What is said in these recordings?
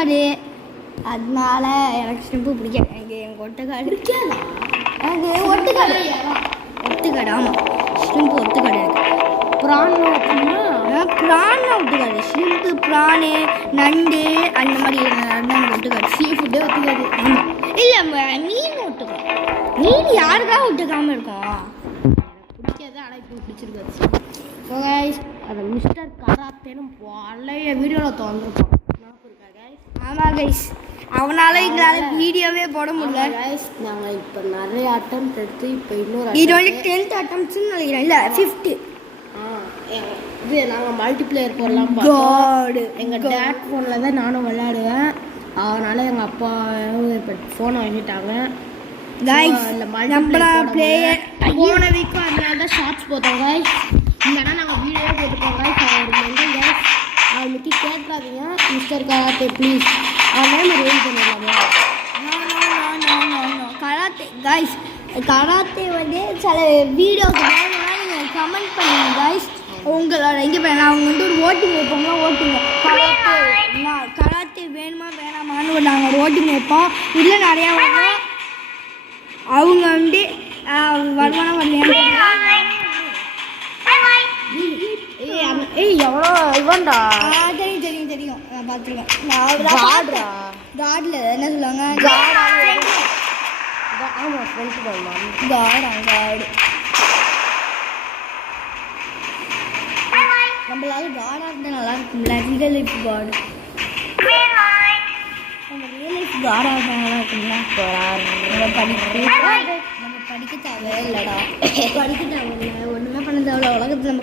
ஒட்டுக்காடு, அதனால எனக்கு ஸ்னிப்பு பிடிக்காது. எனக்கு ஒட்டுக்காடு பிடிக்காது. எனக்கு ஒட்டுக்காடு ஆமாம், ஸ்னிப்பு ஒட்டுக்காடு. எனக்கு ப்ரான் ஒட்டுக்காடு, ஸ்னிப்பு ப்ரானு நண்டு அந்த மாதிரி எனக்கு ஒட்டுக்காடு. சீ ஃபுட்டே ஒட்டுக்காது. ஆமாம் இல்லை, மீன் ஒட்டுக்காது. மீன் யாருக்காக ஒட்டுக்காமல் இருக்கும்? பிடிக்காது, ஆனால் இப்போ பிடிச்சிருக்காது. ஸோ கைஸ், அதை மிஸ்டர் கராத்தேன்னு பழைய வீடியோவில் திறந்துருப்போம். ஆமாம் கைஸ், அவனால் எங்களால் வீடியோவே போட முடியல கைஸ். நாங்கள் இப்போ நிறைய அட்டம் எடுத்து இப்போ இது வந்து 10th அட்டம்ப்ட்ஸ்ன்னு நினைக்கிறேன். இல்லை 5th. இது நாங்கள் மல்டிப்ளேயர் போடலாம் காடு. எங்கள் டேட் ஃபோனில் தான் நானும் விளையாடுவேன். அதனால் எங்கள் அப்பா இப்போ ஃபோனை வாங்கிட்டாங்க. பிளேயர் போன வீக்கும் அதனால தான் ஷார்ட்ஸ் போட்டோம் கைஸ். இல்லைன்னா நாங்கள் வீடியோவே போட்டுப்போம் கைஸ். அவனுக்கு கேட்காதீங்க மிஸ்டர் கராத்தே ப்ளீஸ். அவனே மாதிரி பண்ணிடலாமா? கராத்தே கைஸ், கராத்தே வந்து சில வீடியோக்கு வேணும்னா நீங்கள் கமெண்ட் பண்ணுங்க கைஸ். உங்களோட இங்கே போய் அவங்க வந்து ஒரு ஓட்டிங் வைப்போம்னா ஓட்டுங்க. கராத்தே வேணுமா வேணாமான்னு நாங்கள் ஒரு ஓட்டிங் வைப்போம். இல்லை நிறையா வரும். அவங்க வந்து வருமானம் வரலையா? எவ்வளோ இவன்டா? தெரியும் நான் பார்த்துருக்கேன். காடில் என்ன சொல்லுவாங்க? ஆமாம் ஃப்ரெண்ட்ஸ் காடு. நம்மளால காடாக இருந்தால் நல்லா இருக்கும்ல. ரியல் லைஃப் காடு, நம்ம ரியல் லைஃப் காடாக இருந்தால் நல்லா இருக்கும்ல. நம்ம படிக்க தேவை இல்லைடா, படிக்க தேவை இல்லை, ஒன்றுமே பண்ண தேவை. உலகத்தில் நம்ம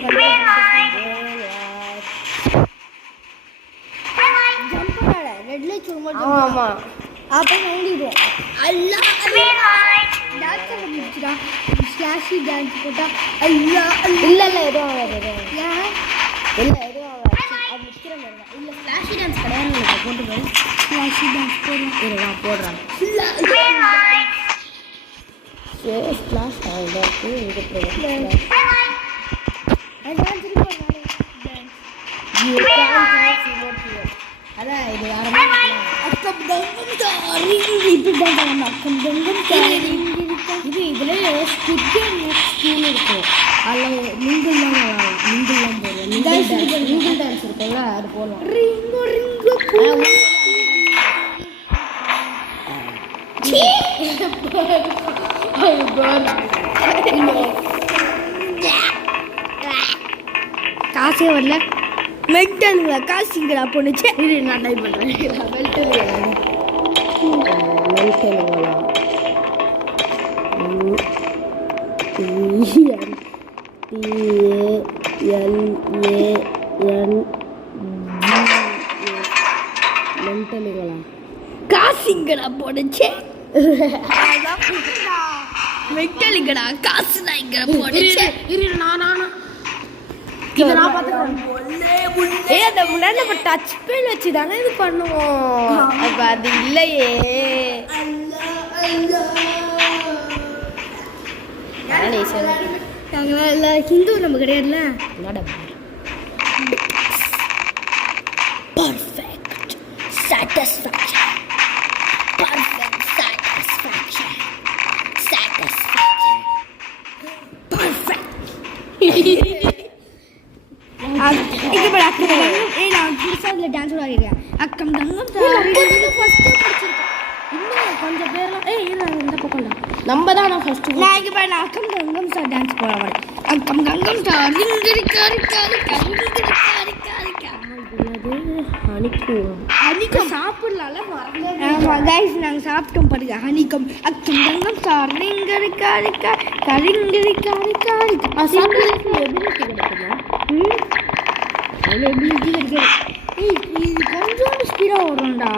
ரெட் லைட் சொல்லும்போது ஆமாம் அப்போ நோண்டிடுவோம். அல்லா டான்ஸ் முடிச்சுடா. ஸ்லாஷி டான்ஸ் போட்டால் அல்லா இல்லை எதுவும் ஆகாது. ஏன் இல்லை எதுவும் ஆகாது. அது நிற்கிற மாதிரி தான். இல்லை ஸ்லாஷி டான்ஸ் கிடையாது. போட்டு போய் ஸ்லாஷி டான்ஸ் போடுறேன் போடுறாங்க. ஸ்லாஷ் ஆகிட்டு அதான் இது யாருமே அக்கம் தங்கம் இப்படி அக்கம் தங்கம் இது இதில் ஸ்கூல் இருக்கும். அதில் மிங்கிள்லாம் போடுவோம். மிங்கிள் டான்ஸ் இருக்குல்ல, அது போடலாம். காசே வரல. மெட்டலுங்களா காசுங்களா போனுச்சு. இது நான் டைப் பண்ணுறேன். மெட்டலுங்களா மெட்டலுங்களா காசுங்களா போனுச்சு. மெட்டலுங்கடா காசு தான் இங்க போனுச்சு. இதை நான் பார்த்துக்கிறேன். அந்த முன்னாடி நம்ம டச் பெயின் வச்சு தானே இது பண்ணுவோம். அப்போ அது இல்லையே. நாங்கள் ஹிந்து நம்ம கிடையாதுல்ல. Perfect satisfaction. நான் புதுசாக இதில் டான்ஸ் ஆகிருக்கேன். அக்கம் தங்கம் இன்னும் கொஞ்சம் பேர்லாம் இந்த பக்கம் நம்ம தான் நான் ஃபஸ்ட்டு. நான் இங்கே பாரு, நான் அக்கம் தங்கம் சார் டான்ஸ் போட வரேன். அக்கம் தங்கம் சார் ஹனிக்கம் சாப்பிடலாம்ல. ஆமாம் கைஸ், நாங்கள் சாப்பிட்டோம் பாருங்க. ஹனிக்கம் அக்கம் தங்கம் சார் ரிங்கரிக்கா கரிங்கரிக்கா எபிலிட்டி கிடைக்குமா? இது கொஞ்சம் ஸ்பீடாக ஓடுறோம்டா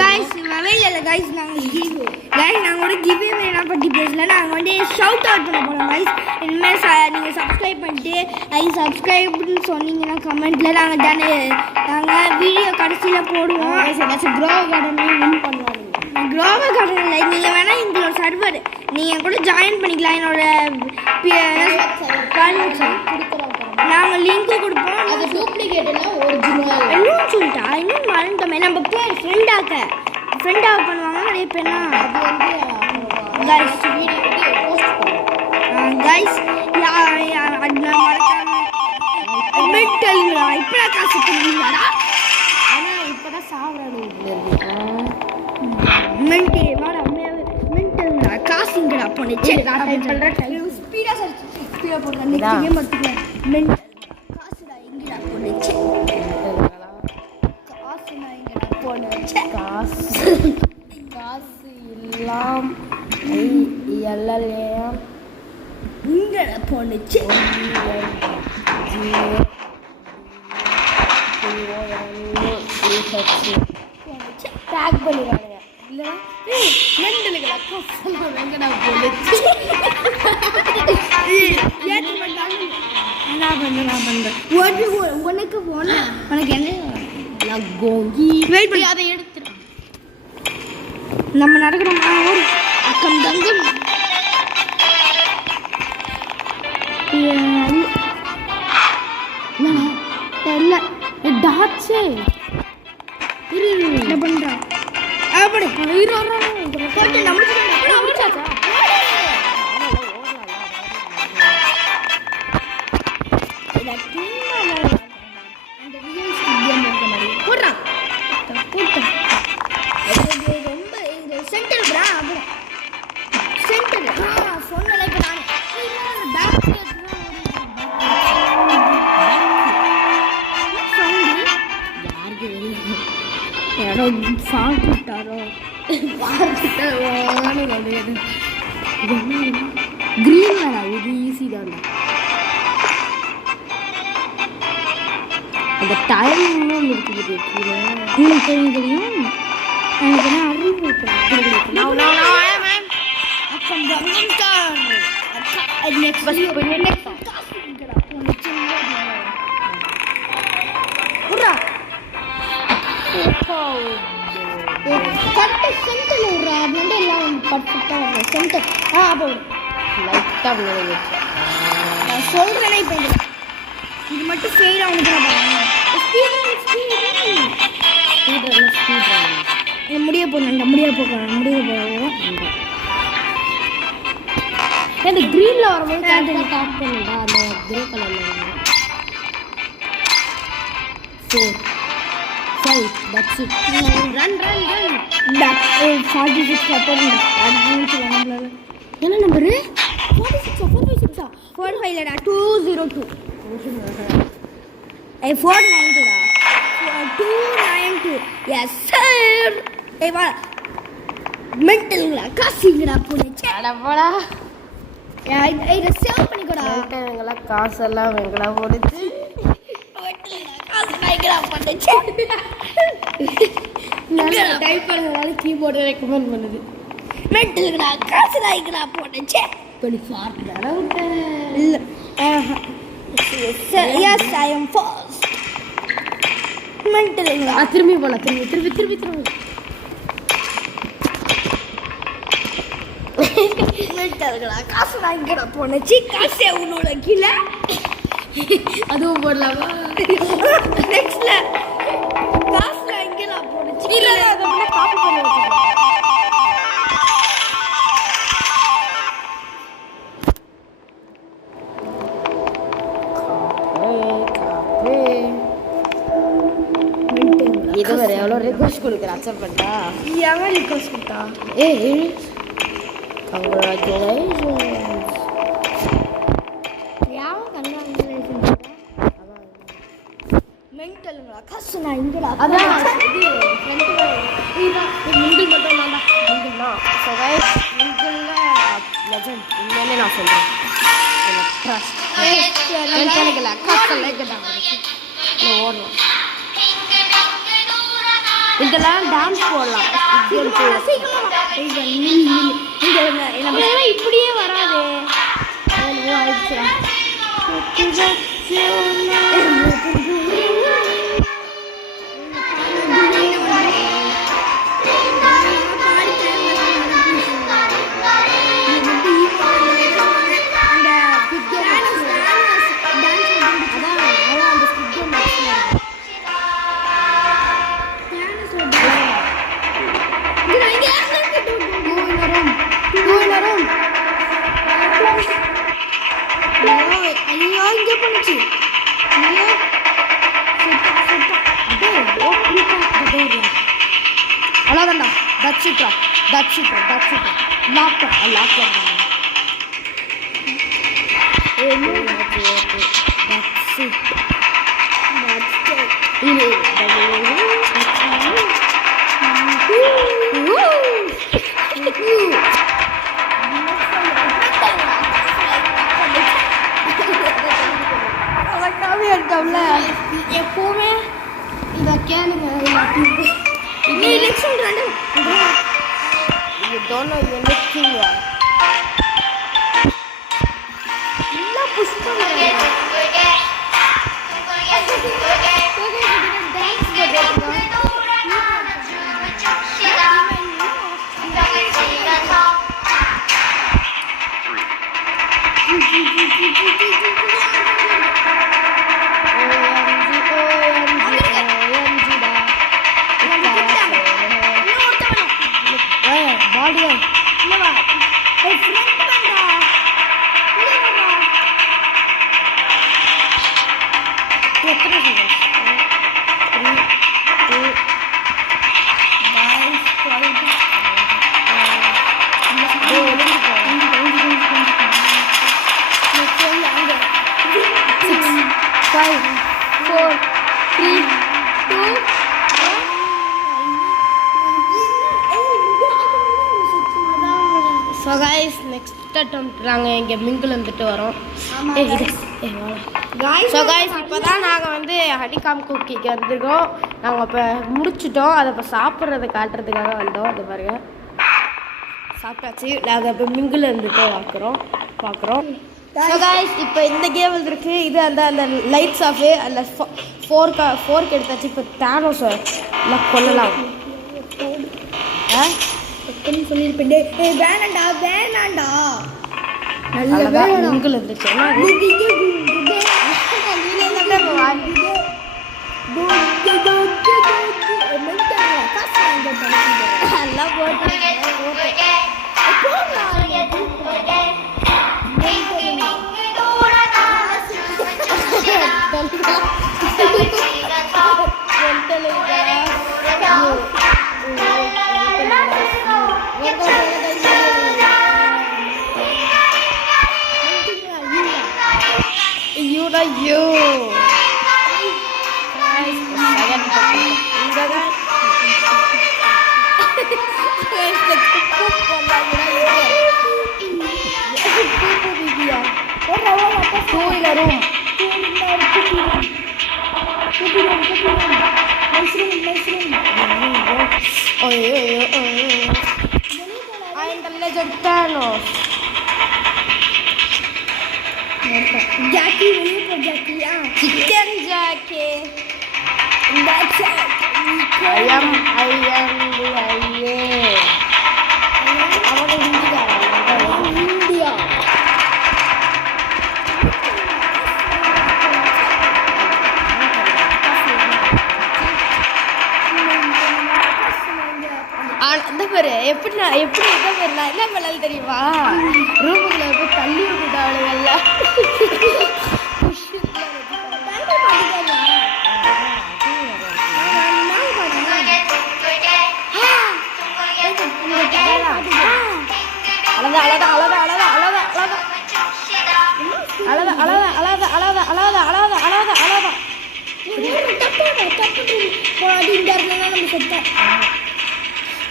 கைஸ். இல்லை கைஸ், நாங்கள் ஒரு கிவ்வே என்ன பற்றி பேசல. நாங்கள் வந்து ஷவுட் அவுட் பண்ண போகிறோம் கைஸ். இனிமேல் நீங்கள் சப்ஸ்கிரைப் பண்ணிட்டு சப்ஸ்கிரைப்னு சொன்னீங்கன்னா கமெண்ட்டில் நாங்கள் வீடியோ கடைசியில் போடுவோம். ஏதாச்சும் க்ரோவ கார்டனே வின் பண்ணுவாங்க. க்ரோவ கார்டனில் நீங்கள் வேணால் எங்களோட சர்வர் நீங்கள் கூட ஜாயின் பண்ணிக்கலாம். என்னோட நாங்கள் லிங்க் கொடுப்போம். அது டூப்ளிகேட்னா ஒரிஜினல் இன்னும் சொல்லிட்டா இன்னும் மறந்துட்டோமே. நம்ம பேர் ஃப்ரெண்டாக பண்ணுவாங்க நிறைய பேர்னா. அது வந்து கைஸ் வீடியோ வந்து போஸ்ட் பண்ணுவோம். கைஸ் மென்டலுங்களா இப்போ காசு தருவீங்களாடா? ஆனால் இப்போ தான் சாப்பிடாது மென்டல் வாடா மென்டலுங்களா காசுங்கடா போனேச்சு. நான் டைப் பண்ணுறேன். ஸ்பீடாக சர்ச் ஸ்பீடாக போடுறேன். நெக்ஸ்ட் கேம் எடுத்துக்கலாம். மென்டல் காசுடா எங்கடா போனேச்சு? காசுடா எங்கடா போனேச்சு? காசு எல்லாம் எல்லாம் எங்கடா போனேச்சு? டேக் பண்ணிடுறாங்க. இல்லைன்னா மெண்டலுங்களா காசெல்லாம் வெங்கடா போனேச்சு. நான் பண்ணுறேன் உனக்கு போனேன். உனக்கு என்ன லக்கோங்கி வெயிட் பண்ணி அதை எடுத்துரு. நம்ம நடக்கிறோமா? ஒரு அக்கம் தங்கம் இல்லை டாச்சே என்ன பண்ணுறா? அப்படி போட்டு நம்மளுக்கு ரொம்ப இந்த சென்டர் பிரா சென்டர் சொன்னல இப்போ நான் யாரோ சாப்பிட்டாரோ கிரீன் வேணா இது ஈஸி தான். அந்த டைமும் இருக்குது. உங்களுக்கு தெரியும் எனக்கு என்ன அறிவு கரெக்டாக சென்டர் விட்றா. அது வந்து எல்லாம் பர்ஃபெக்டாக வரும் சென்டர். அப்போ லைட்டாக நான் சொல்கிறேனே இப்போ இது மட்டும் ஃபெயில் ஆகுது. முடிய போகணும் அந்த க்ரீனில் வரும்போது டாப் பண்ணுடா. அந்த க்ரே கலரில் 4 5 that's it. run 46 அப்புறம் என்ன நம்பரு? 46 45 இல்லடா 202 492 292 எஸ் சார். வா மென்டலுங்களா காசுங்கடா போனேச்சு. அடப்படா இதை சேவ் பண்ணிக்கோடா. மென்டலுங்களா காசெல்லாம் வெங்கடா போடுச்சு. டைப் பண்ணுறதுனால கீபோர்டு ரெக்கமெண்ட் பண்ணுது. மென்டலுங்களா காசு நாய்க்கடா போனேச்சு. 24 தடவை விட்டேன். இல்லை எஸ் ஐ எம் ஃபர்ஸ்ட். மென்டலுங்களா திரும்பி போகலாம். திரும்பி மென்டலுங்களா காசு நாய்க்கடா போனேச்சு. காசே உன்னோட கீழே அதுவும் போடலாமா? நெக்ஸ்ட்ல காசு நாய்க்கடா போனேச்சு. இல்லை அதை காப்பி பண்ணி வச்சுக்கோ. இது வேற எவ்வளோ ரிக்வஸ்ட் கொடுக்குற அக்செப்ட் பண்ணிட்டா? எவன் ரிக்வஸ்ட் கொடுத்தா? கங்க்ராச்சுலேஷன்ஸ். யாவும் கங்க்ராச்சுலேஷன்ஸ். மென்டலுங்களா காசு நான் இங்கடா. அதான் இது மிங்கிள் மட்டும் தான்டா. மிங்கிள் தான். ஸோ கைஸ் மிங்கிளில் லெஜண்ட் உண்மையிலே நான் சொல்கிறேன். ட்ரஸ்ட் மென்டலுங்களா காசு லைக்கடா ஓடணும். இதெல்லாம் டான்ஸ் போடலாம். இப்படியே வராது. That's it. Lock. எப்பவுமே இதை கேளுங்க. நீ election You don't know anything. எல்லாம் புஷ் பண்ணுறேன். ஸோ கைஸ் நெக்ஸ்ட் அட்டெம்ப்ட் நாங்கள் இங்கே மிங்கில் வந்துட்டு வரோம். ஸோ கைஸ் இப்போ தான் நாங்கள் வந்து ஹனிகாம் குக்கிக்கு வந்திருக்கோம். நாங்கள் இப்போ முடிச்சிட்டோம். அதை இப்போ சாப்பிட்றதை காட்டுறதுக்காக வந்தோம். அது பாருங்க சாப்பிட்டாச்சு. நாங்கள் இப்போ மிங்கில் இருந்துட்டு பார்க்குறோம். ஸோ கைஸ் இப்போ இந்த கேம் இருக்குது. இது அந்த லைட்ஸ் ஆஃபு அதில் ஃபோர்க் எடுத்தாச்சு. இப்போ தேனோஸ் எல்லாம் கொல்லலாம். சொல்லியிருப்பேன். வேணாண்டா நல்ல மிங்கில் இருந்துச்சு. ஐயோ Jackie, Jackie, chicken Jackie. That's it. Ayam. India. அந்த பேரு எப்படி இதை பேர் நான் என்ன பண்ணாலும் தெரியுமா? ரூமுக்குள்ள போய் தள்ளி விட்டுட்டாளுங்கல்ல.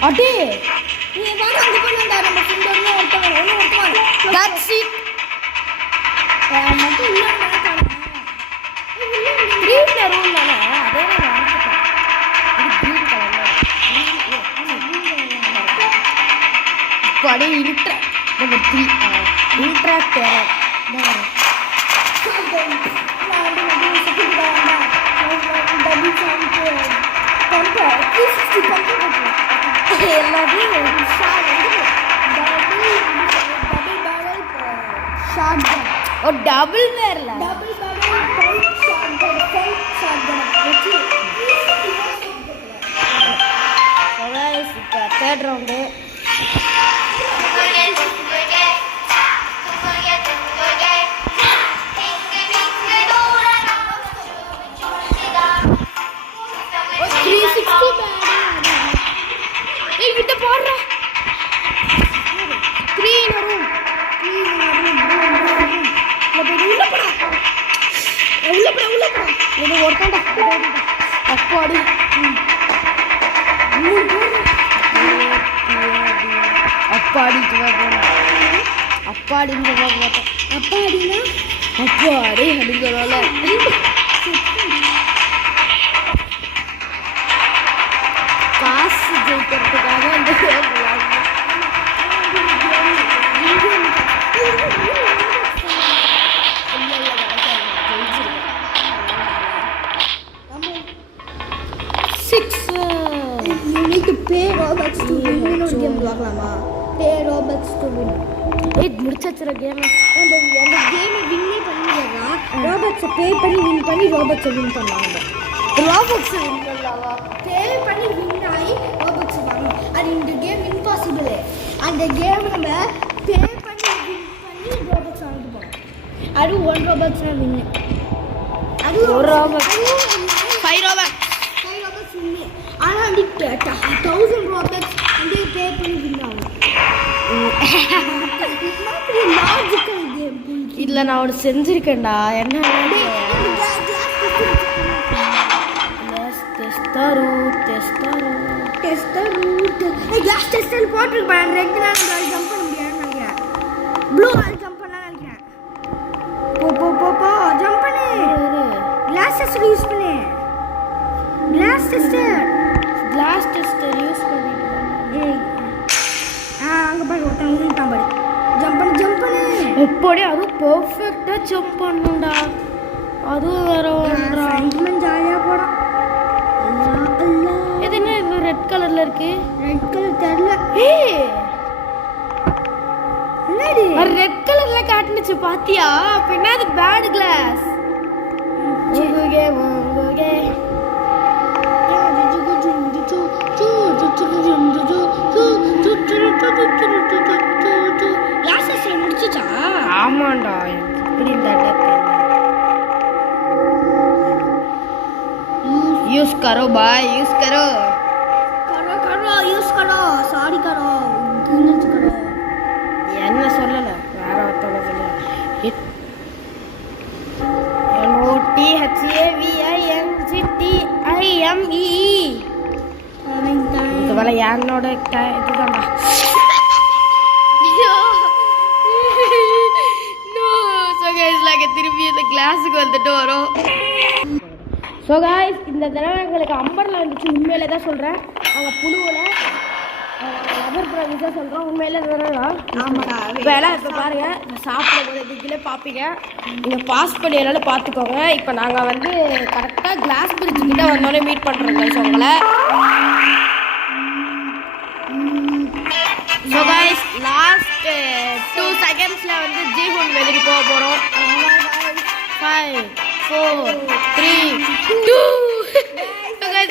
அடே நீ வாங்க அங்க போறோம்டா. நம்ம சுந்தரமா ஒருத்தவங்க. That's it. மட்டும் இல்ல நான் கிரீன் ரூம் தானே. அதே நான் நினைச்சேன். இது கிரீன் கலர்ல. படி இன்ட்ரா நம்பர் 3 இன்ட்ராக்டர். ஓ டபுள் பேர்ல தேர்ட் ரவுண்டு. விட்ட போடுறேன் க்ரீன் வரும் உள்ள ஒருத்தாண்டா அப்பாடி அப்பாடி அப்பாடின்னு மாட்டேன் அப்பாடினா அப்பாடி அப்படிங்கிறோம்ல காசு ஜெயிக்கிறதுக்காக அந்த கேம் விளையாடுறோம். You need to pay Robux to win. இன்னொரு கேம் விளையாடலாமா? Pay Robux to win. முடிச்சிற கேம் அந்த கேமை வின்னே பண்ணிடுறா. Robux பே பண்ணி வின் பண்ணி Robux வின் பண்ணலாம். ராபக்ஸ் வின் பண்ணலாமா? பே பண்ணி வின் ஆகி Robux வாங்கணும். அது இந்த கேம் இம்பாசிபிள். அந்த கேம் நம்ம பே பண்ணி வின் பண்ணி Robux வாங்கிட்டு போகணும். அது 1 Robux தான் வின். அது 1 Robux 5 Robux வின். ஆனா வந்து 1000 Robux வந்து பே பண்ணி வின் ஆகும். Logical game. இல்ல நான் ஒன்று செஞ்சிருக்கேன்டா என்ன டெஸ்டர் போட்டிருப்பேன். ரெண்டு நாள் ஜம்ப் பண்ண முடியாதுன்னு நினைக்கிறேன். ப்ளூ ஆல் ஜம்ப் பண்ணலாம் நினைக்கிறேன். போ ஜம்ப் பண்ணு. கிளாஸ் டெஸ்டர் யூஸ் பண்ணு. கிளாஸ் டெஸ்டர் யூஸ் பண்ணிட்டு அங்க பாரு ஒருத்தன் நின்னுட்டான் பாரு. ஜம்ப் பண்ணு. எப்படி அதுவும் பெர்ஃபெக்ட்டா ஜம்ப் பண்ணுடா. அதுவும் வேற ஒன்றா இவன் ஜாலியா போறான். அல்லாஹ் இது என்ன இது ரெட் கலர்ல இருக்கு? ரெட் கலர் தெரியல. ஏய் என்னடி அது ரெட் கலர்ல காட்டுனுச்சு பாத்தியா? பின்ன அது பேட் கிளாஸ். ஓகே முடிச்சுச்சா? ஆமாண்டா இப்படி यूज करो भाई यूज करो யூஸ் கரோ சாரி கரோ என்ன சொல்லல வேற ஒருத்தவங்க சொல்லல NOTHAVINGTIME இது வேலை என்னோட இதுதான்டா திருப்பி இந்த கிளாஸுக்கு வந்துட்டு வரும். ஸோ காய்ஸ் இந்த தடவை எங்களுக்கு அம்பரில் வந்துச்சு. உண்மையிலே தான் சொல்கிறேன். நாங்கள் புழுவில் லவர் ப்ராமிஸாக சொல்கிறோம். உண்மையிலே தான். ஆமாடா. வேலை இப்போ பாருங்கள் சாப்பிட போது இதுக்குள்ளே பார்ப்பீங்க. நீங்கள் பாஸ் பண்ணியனால பார்த்துக்கோங்க. இப்போ நாங்கள் வந்து கரெக்டாக கிளாஸ் பிரிட்ஜுக்கிட்ட வந்தோடனே மீட் பண்ணுறோம் கைஸ் உங்களை. ஸோ காய்ஸ் லாஸ்ட் 2 செகண்ட்ஸில் வந்து ஜீஹூன் வெளியே போக போகிறோம். 5 4 3 2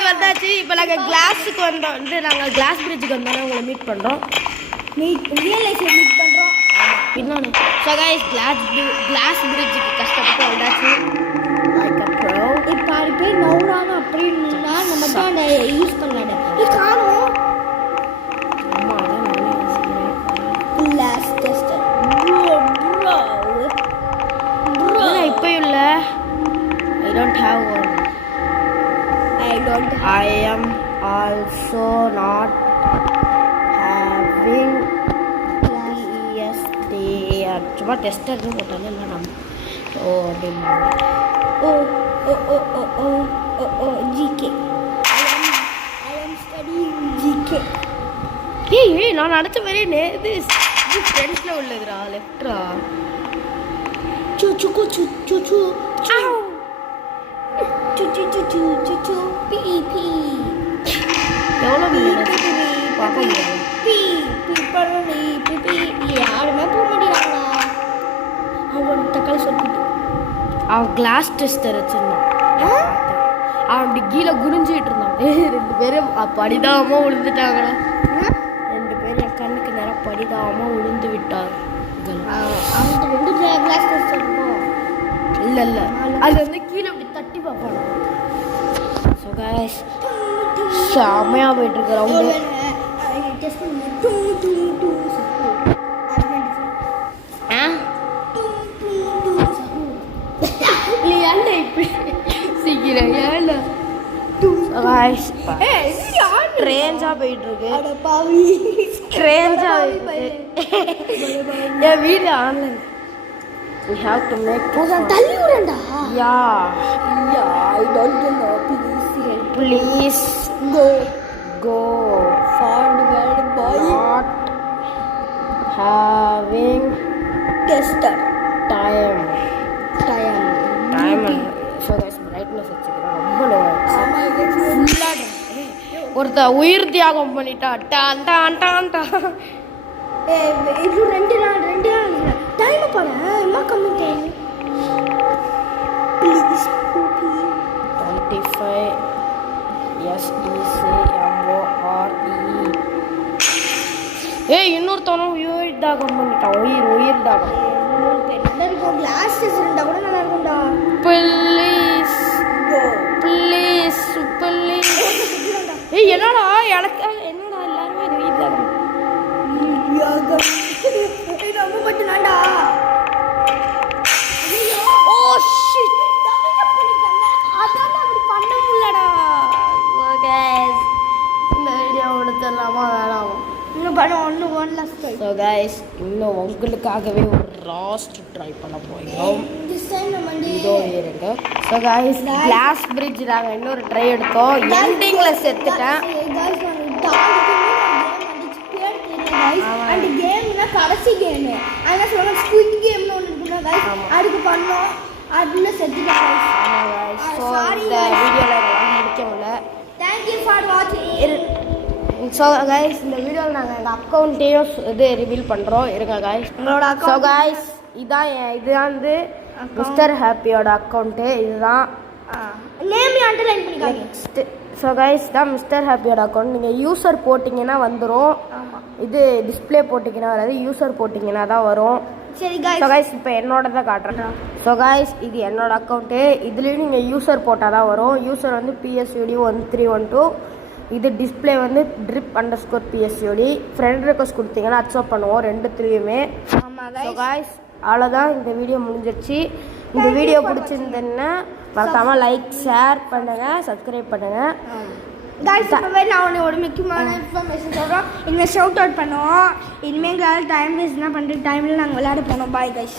வந்தாச்சு. இப்போ நாங்கள் கிளாஸுக்கு வந்தோம் வந்து நாங்கள் கிளாஸ் பிரிட்ஜுக்கு வந்தோன்னே உங்களை மீட் பண்ணுறோம். ரியல் லைஃப்ல மீட் பண்றோம். இன்னொன்று ஸோ காய்ஸ் கிளாஸ் பிரிட்ஜுக்கு கஷ்டப்பட்டு வந்தாச்சு. லைக் அ ப்ரோ இப்போ அது பேர் நவுறாங்க அப்படின்னா நம்ம தான் அந்த யூஸ் பண்ணாடு காணும். ஆமாம் அதான் நானே யோசிக்கிறேன். கிளாஸ் டெஸ்டர் இப்போயும் இல்லை. I don't have one. I am also not having ESD. சும்மா டெஸ்டர்னு போட்டாலே இல்லை நம்ம அப்படின்னு GK. I am studying GK. ஏய் நான் நினச்ச மாதிரியே இது ஃப்ரெண்ட்ஸில் உள்ளதுரா லெஃப்ட்ரா. Chuchu chuchu pee. எவ்வளோ பார்க்க முடியாது. யாருமே போக முடியாதா? அவன் தக்காளி சொல்லிட்டு அவன் கிளாஸ் டெஸ்டர் வச்சிருந்தான். அவன் அப்படி கீழே குனிஞ்சிட்டு இருந்தான். 2 பேரும் படிதாம விழுந்துட்டாங்கடா. 2 பேரும் என் கண்ணுக்கு நேரம் படிதாம விழுந்து விட்டார். அவன்கிட்ட 2 கிளாஸ் டெஸ்ட் இருக்கும். இல்லை அது வந்து கீழே அப்படி தட்டி பார்ப்பான். ஸோ கைஸ் செம்மையாக போயிட்டுருக்கு ரவுண்டு. டெஸ்ட் பண்ணு டூ டூ டூ சஹு ஆ டூ டூ டூ சஹு நீ என்ன இப்படி சீக்கிரம் ஏல டூ गाइस ஏய் இது யார் ஸ்ட்ரேஞ்சா போயிட்டு இருக்கு அட பாவி ஸ்ட்ரேஞ்சா என் வீடு online we have to make போதான் தள்ளி விடுடா yeah I don't know please go go forward boy not having tester time time so guys brightness வச்சுக்கிறேன் ரொம்ப low ஆயிடுச்சு ஆமா இது ஃபுல்லா ஒருத்த உயிர் தியாகம் பண்ணிட்டா டான் டான் டான் டான் இது ரெண்டு நாள் டைம் பாரு எம்மா கம்மி டைம் ப்ளீஸ் 25 SECMORE ஏய் இன்னொருத்தவனும் உயிர் தாகம் பண்ணிட்டான் உயிர் தாகம் நல்லா இருக்கும் கிளாஸஸ் இருந்தா கூட நல்லா இருக்கும்டா ப்ளீஸ் ப்ளீஸ் ப்ளீஸ் ஏய் என்னடா எனக்கு என்னடா எல்லாரும் இது உயிர் தாகம் இது ரொம்ப பட்டுனாடா ஓ ஷிட் அதான் அப்படி பண்ண முடியலடா गाइस இந்த வீடியோ எடுத்துடலாமா வேணாமா இன்னும் பண்ண one last try so guys இன்னும் உங்களுக்காகவே ஒரு லாஸ்ட் ட்ரை பண்ண போகிறோம் திஸ் டைம் நம்ம வந்து இதோ இருங்க ஸோ கைஸ் கிளாஸ் பிரிட்ஜ் நாங்கள் இன்னொரு ட்ரை எடுத்தோம் எண்டிங்கில் செத்துட்டேன் गाइस அந்த கேம்னா கடைசி கேம் அதனால சொல்லுவாங்க ஸ்குவிட் கேம்னு ஒன்று இருக்குன்னா गाइस அதுக்கு பண்ணோம் அதுல செத்துட்டேன் गाइस ஸோ இந்த வீடியோவில் முடிக்க முடியல தேங்க் யூ ஃபார் வாட்சிங் ஸோ கைஸ் இந்த வீடியோவில் நாங்கள் எங்கள் அக்கௌண்ட்டையும் இது ரிவீல் பண்ணுறோம் இருங்க கைஸ் உங்களோட ஸோ கைஸ் இதுதான் வந்து மிஸ்டர் ஹாப்பியோட அக்கௌண்ட்டு இதுதான் நேம் அண்டர்லைன் பண்ணிக்காதீங்க ஸோ கைஸ் தான் மிஸ்டர் ஹாப்பியோட அக்கௌண்ட் நீங்கள் யூசர் போட்டிங்கன்னா வந்துடும் இது டிஸ்பிளே போட்டிங்கன்னா வராது யூசர் போட்டிங்கன்னா தான் வரும் சரி ஸோ गाइस கைஸ் இப்போ என்னோட தான் காட்டுறேன் ஸோ கைஸ் இது என்னோட அக்கௌண்ட்டு இதுலேயும் நீங்கள் யூசர் போட்டால் தான் வரும் யூசர் வந்து PSUD1312 இது டிஸ்பிளே வந்து drip_PSUD ஃப்ரெண்ட் ரெக்வஸ்ட் கொடுத்தீங்கன்னா அக்செப்ட் பண்ணுவோம் ரெண்டுத்துலேயுமே ஆமா ஸோ गाइस கைஸ் அவ்வளோதான் இந்த வீடியோ முடிஞ்சிருச்சு இந்த வீடியோ பிடிச்சிருந்தேன்னா மறக்காமல் லைக் ஷேர் பண்ணுங்கள் சப்ஸ்கிரைப் பண்ணுங்கள் गाइस இப்பவே நான் ஒரு முக்கியமான இன்ஃபர்மேஷன் சொல்கிறோம் இனிமேல் ஷவுட் அவுட் பண்ணுவோம் இனிமேல் எங்களால் டைம் வேஸ்ட்னா பண்ணுற டைமில் நாங்கள் விளையாட போனோம் பாய் गाइस